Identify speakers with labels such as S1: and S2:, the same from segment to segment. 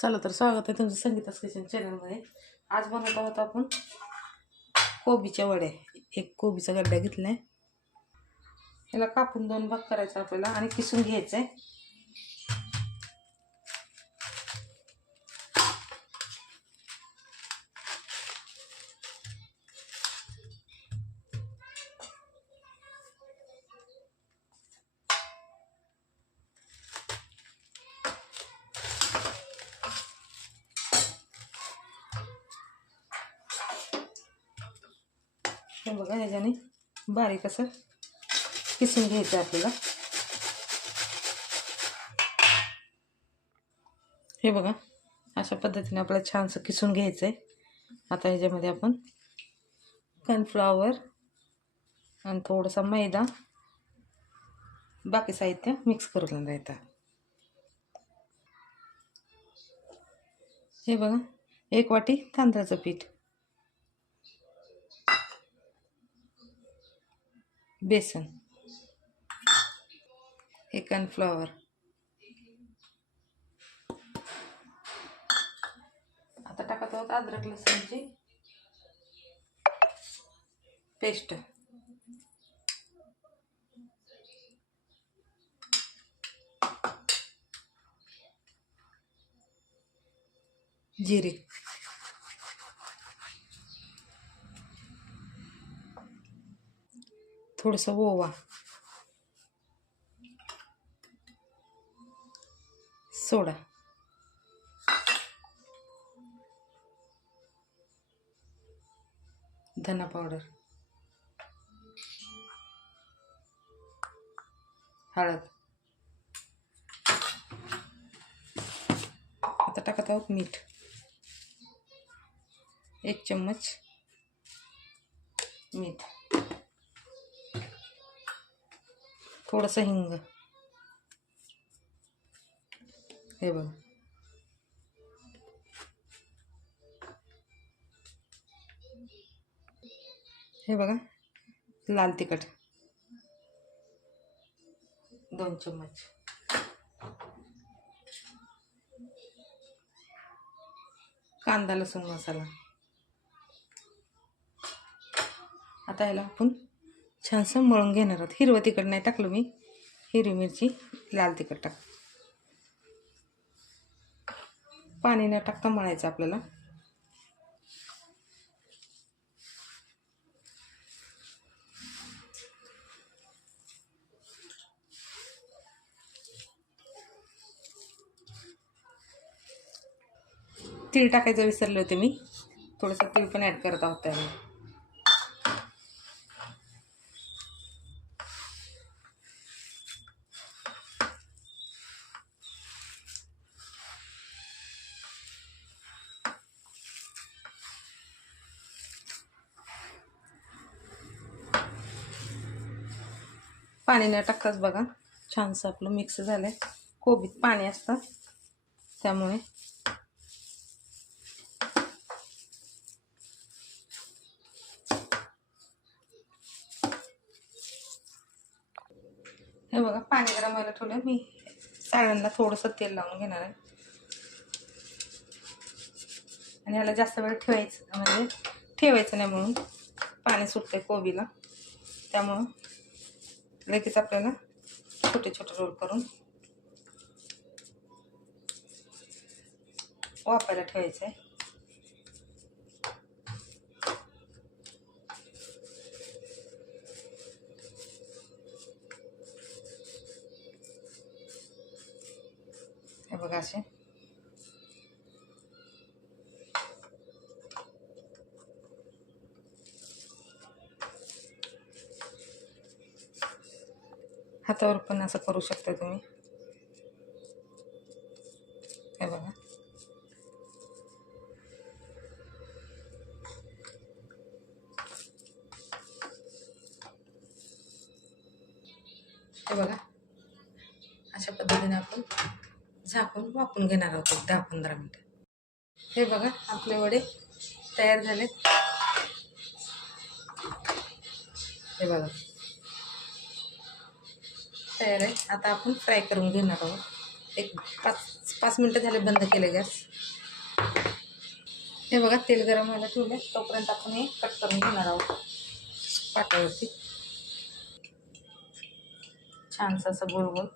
S1: चला तर स्वागत आहे तुमचं संगीताच किचन चॅनलमध्ये आज बनवत आहोत आपण कोबीच्या वड्या एक कोबीचा गड्डा घेतला आहे याला कापून दोन भाग करायचा आपल्याला आणि किसून घ्यायचं आहे हे बघा ह्याच्याने बारीक असं किसून घ्यायचं आहे आपल्याला. हे बघा अशा पद्धतीने आपल्याला छानसं किसून घ्यायचं आहे आता ह्याच्यामध्ये आपण कॉर्नफ्लॉवर आणि थोडासा मैदा बाकी साहित्य मिक्स करून घ्यायचं हे बघा एक वाटी तांदळाचं पीठ. बेसन. हे कॉर्नफ्लॉवर आता टाकत आहोत अद्रक लसूणची पेस्ट. जिरे. थोडंसं ओवा. सोडा. धना पावडर. हळद. आता टाकत आहोत मीठ. एक चम्मच मीठ. थोडंसं हिंग. हे बघा. हे बघा लाल तिखट. दोन चम्मच. कांदा लसूण मसाला. आता याला आपण छानसं मळून घेणार आहोत. हिरवं तिखट नाही टाकलं मी. हिरवी मिरची लाल तिखट टाक. पाणी न टाकता मळायचं आपल्याला. तीळ टाकायचं विसरले होते मी. थोडंसं तीळ पण ॲड करत आहोत त्यामुळे पाणी न टाकताच बघा. छानसं आपलं मिक्स झालं आहे कोबीत पाणी असतं. त्यामुळे. हे बघा पाणी गरम व्हायला ठेवलं मी साड्यांना थोडंसं तेल लावून घेणार आहे. आणि ह्याला जास्त वेळ ठेवायचं म्हणजे ठेवायचं नाही म्हणून पाणी सुटते कोबीला. त्यामुळं. लगेच आपल्याला छोटे छोटे रोल करून वापरायला ठेवायचं आहे हे बघा असे. हातावर पण असं करू शकता तुम्ही. हे बघा. हे बघा. अशा पद्धतीने आपण झाकून वापून घेणार आहोत एक दहा पंधरा मिनटं. हे बघा आपले वडे तयार झालेत. हे बघा. तयार आहे आता आपण फ्राय करून घेणार आहोत. एक पाच पाच मिनटं झाले बंद केले गॅस. हे बघा तेल गरम व्हायला ठेवले तोपर्यंत आपण हे कट करून घेणार आहोत. पाटावरती. छानसं असं गोल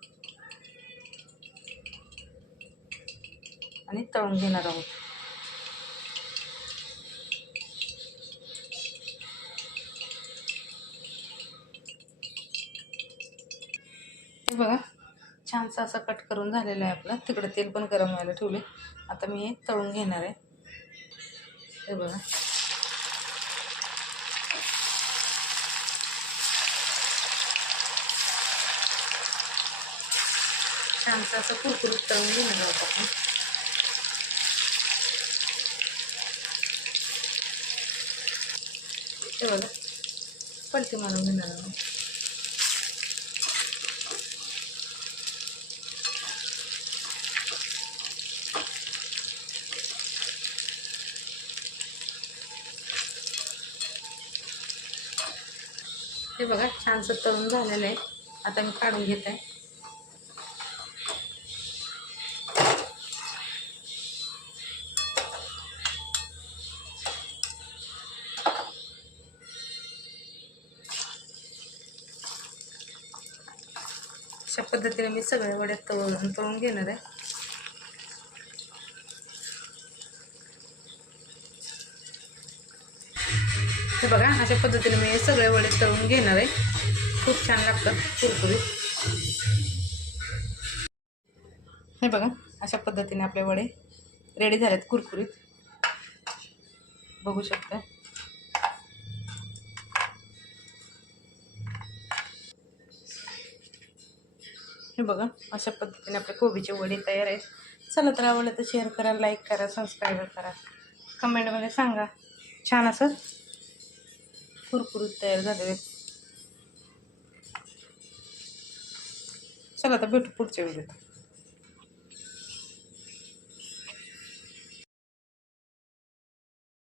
S1: आणि तळून घेणार आहोत. बघा छानसं असं कट करून झालेलं आहे आपलं. तिकडं तेल पण गरम व्हायला ठेवले आता मी हे तळून घेणार आहे. हे बघा. छानसं असं कुरकुरीत तळून घेणार आहोत आपण. हे बघा. पलटी मारून घेणार आहोत. हे बघा छानसं तळून झालेलं आहे. आता मी काढून घेत. आहे अशा पद्धतीने मी सगळे वड्यात तळून तळून घेणार आहे. हे बघा अशा पद्धतीने मी सगळे वडे तळून घेणार आहे. खूप छान लागतात कुरकुरीत. हे बघा अशा पद्धतीने आपले वडे रेडी झालेत कुरकुरीत. बघू शकता. हे बघा अशा पद्धतीने आपले कोबीचे वडे तयार आहेत. चला तर आवडलं तर शेअर करा लाईक करा सबस्क्राईब करा. कमेंटमध्ये सांगा. छान असं कुरकुरीत तयार झालेले चला आता भेटू पुढच्या वेळेत.